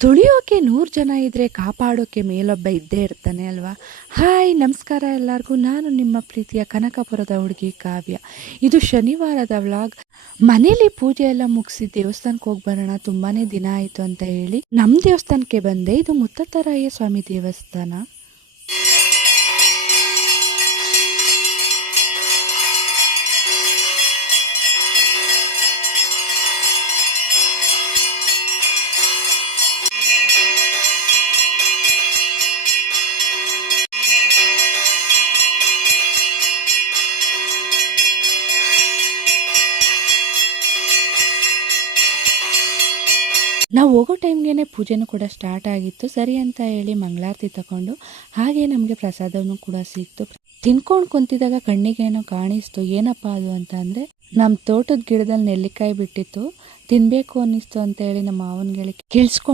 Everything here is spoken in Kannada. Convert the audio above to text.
ತುಳಿಯೋಕೆ 100 ಜನ ಇದ್ರೆ ಕಾಪಾಡೋಕೆ ಮೇಲೊಬ್ಬ ಇದ್ದೇ ಇರ್ತಾನೆ ಅಲ್ವಾ. ಹಾಯ್ ನಮಸ್ಕಾರ ಎಲ್ಲರಿಗೂ, ನಾನು ನಿಮ್ಮ ಪ್ರೀತಿಯ ಕನಕಪುರದ ಹುಡುಗಿ ಕಾವ್ಯ. ಇದು ಶನಿವಾರದ ವ್ಲಾಗ್. ಮನೇಲಿ ಪೂಜೆ ಎಲ್ಲ ಮುಗಿಸಿ ದೇವಸ್ಥಾನಕ್ಕೆ ಹೋಗಿ ಬರೋಣ, ತುಂಬಾನೇ ದಿನ ಆಯಿತು ಅಂತ ಹೇಳಿ ನಮ್ಮ ದೇವಸ್ಥಾನಕ್ಕೆ ಬಂದೆ. ಇದು ಮುತ್ತತ್ತರಾಯ ಸ್ವಾಮಿ ದೇವಸ್ಥಾನ. ನಾವು ಹೋಗೋ ಟೈಮ್ಗೆ ಪೂಜೆನೂ ಕೂಡ ಸ್ಟಾರ್ಟ್ ಆಗಿತ್ತು. ಸರಿ ಅಂತ ಹೇಳಿ ಮಂಗಳಾರತಿ ತಗೊಂಡು ಹಾಗೆ ನಮಗೆ ಪ್ರಸಾದವನ್ನು ಕೂಡ ಸಿಕ್ತು. ತಿನ್ಕೊಂಡು ಕುಂತಿದಾಗ ಕಣ್ಣಿಗೇನೋ ಕಾಣಿಸ್ತು. ಏನಪ್ಪ ಅದು ಅಂತ ಅಂದರೆ ನಮ್ಮ ತೋಟದ ಗಿಡದಲ್ಲಿ ನೆಲ್ಲಿಕಾಯಿ ಬಿಟ್ಟಿತ್ತು, ತಿನ್ನಬೇಕು ಅನ್ನಿಸ್ತು ಅಂತ ಹೇಳಿ ನಮ್ಮ ಮಾವನಿಗೆ ಕೇಳಿಸ್ಕೊಂಡು